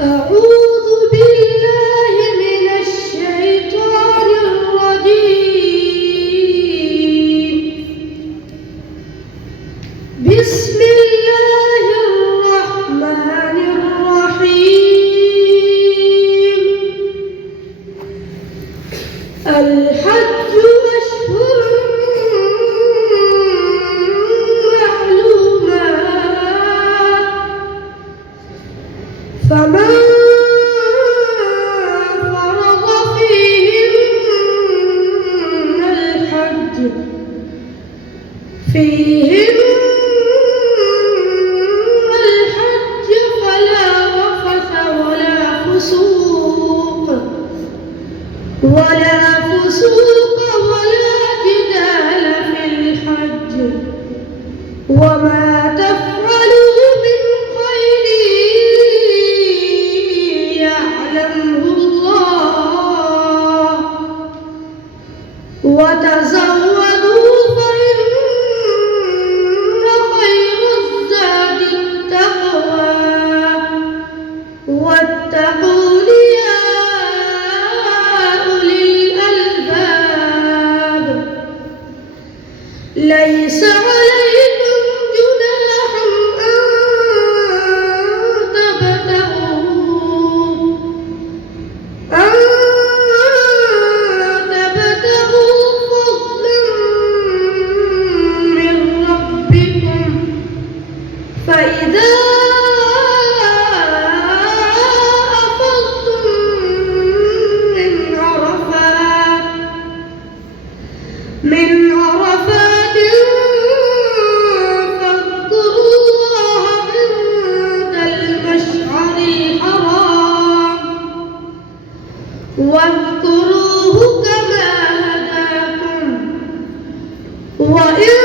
أعوذ بالله من الشيطان الرجيم. بسم الله الرحمن الرحيم. الحج أشهر معلومات، فمن فرض فيهن الحج فلا رفث ولا فسوق ولا جدال في الحج، وما تفعلوا من خير يعلمه الله، وتزودوا فإن خير الزاد التقوى، واتقون يا أولي الألباب. ليس عليكم جناح أن تبتغوا فضلا من ربكم، فإذا أفضتم من عرفات فاذكروا الله عند المشعر الحرام، واذكروه كما هداكم، وإن